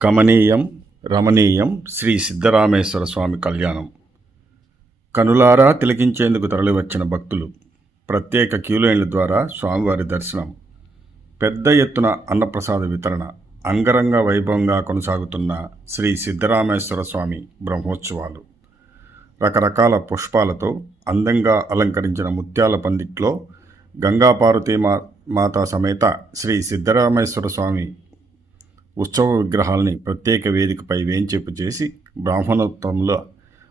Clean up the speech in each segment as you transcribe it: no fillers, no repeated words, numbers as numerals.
కమనీయం రమణీయం శ్రీ సిద్ధరామేశ్వర స్వామి కళ్యాణం. కనులారా తిలకించేందుకు తరలివచ్చిన భక్తులు, ప్రత్యేక క్యూలైన్ల ద్వారా స్వామివారి దర్శనం, పెద్ద ఎత్తున అన్నప్రసాద వితరణ, అంగరంగ వైభవంగా కొనసాగుతున్న శ్రీ సిద్ధరామేశ్వర స్వామి బ్రహ్మోత్సవాలు. రకరకాల పుష్పాలతో అందంగా అలంకరించిన ముత్యాల పందిట్లో గంగాపార్వతీ మాతా సమేత శ్రీ సిద్ధరామేశ్వర స్వామి ఉత్సవ విగ్రహాలని ప్రత్యేక వేదికపై వేంచేపు చేసి బ్రాహ్మణోత్తముల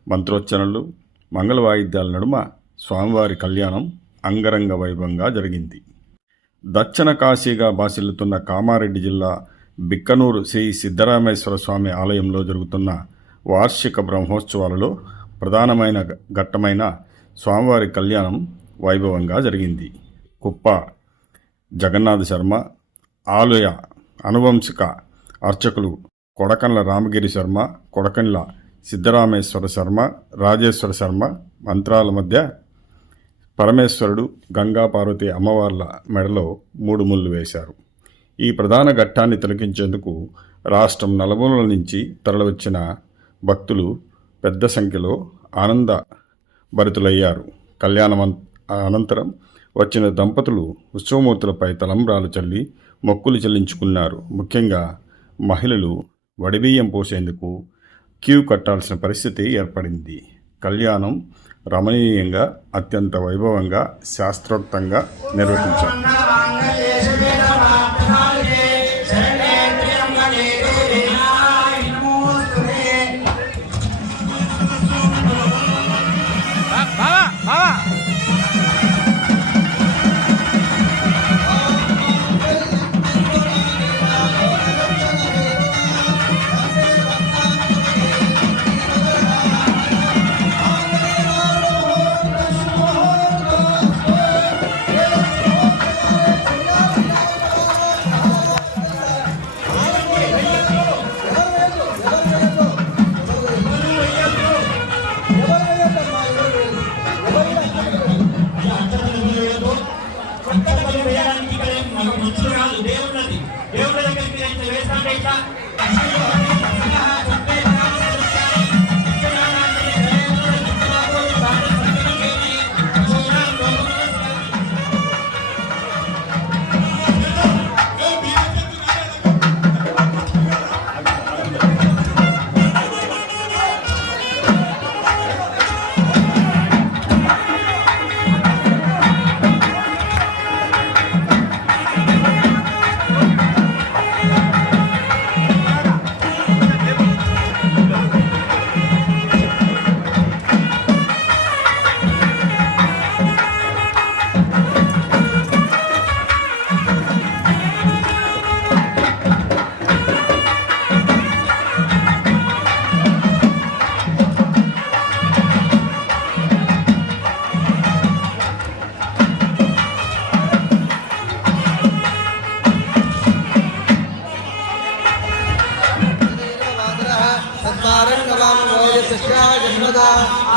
మంత్రోచ్చరణలు, మంగళ వాయిద్యాల నడుమ స్వామివారి కళ్యాణం అంగరంగ వైభవంగా జరిగింది. దక్షిణ కాశీగా బాసిల్లుతున్న కామారెడ్డి జిల్లా బిక్కనూరు శ్రీ సిద్ధరామేశ్వర స్వామి ఆలయంలో జరుగుతున్న వార్షిక బ్రహ్మోత్సవాలలో ప్రధానమైన ఘట్టమైన స్వామివారి కళ్యాణం వైభవంగా జరిగింది. కుప్ప జగన్నాథ శర్మ, ఆలయ అనువంశిక అర్చకులు కొడకండ్ల రామగిరి శర్మ, కొడకండ్ల సిద్ధరామేశ్వర శర్మ, రాజేశ్వర శర్మ మంత్రాల మధ్య పరమేశ్వరుడు గంగా పార్వతి అమ్మవార్ల మెడలో 3 ముళ్ళు వేశారు. ఈ ప్రధాన ఘట్టాన్ని తిలకించేందుకు రాష్ట్రం నలుమూలల నుంచి తరలివచ్చిన భక్తులు పెద్ద సంఖ్యలో ఆనంద భరితులయ్యారు. కళ్యాణం అనంతరం వచ్చిన దంపతులు ఉత్సవమూర్తులపై తలంబ్రాలు చల్లి మొక్కులు చెల్లించుకున్నారు. ముఖ్యంగా మహిళలు వడిబియ్యం పోసేందుకు క్యూ కట్టాల్సిన పరిస్థితి ఏర్పడింది. కళ్యాణం రమణీయంగా, అత్యంత వైభవంగా, శాస్త్రోక్తంగా నిర్వహించారు.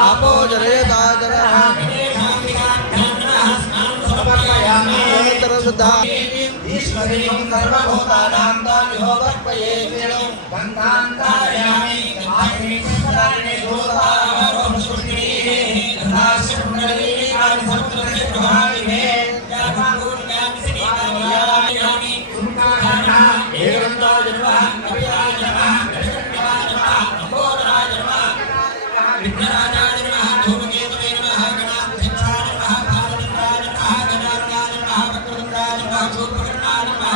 आपो जरेता जरः ईश्वरीं सर्वभूतानां तामिहोपक्वये गन्धान्तारयामि आश्रीकराणि दूतावरोमुष्टिः तथाश्रुण्डली आदिसमुद्रस्वभाविने जामागुण्यामि सिनिकामयामि सुन्नाहना एवन्तो जन्मः कविराजनः कृष्णराजनः अघोराजनः विघ्नराजाजनः धूमकेतवे नमः गणाध्यक्षाजनः भारतराजनः गणार्गाजनः भक्तवृन्दाजनः भूपकर्णाजनः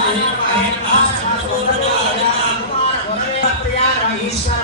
ईश्वर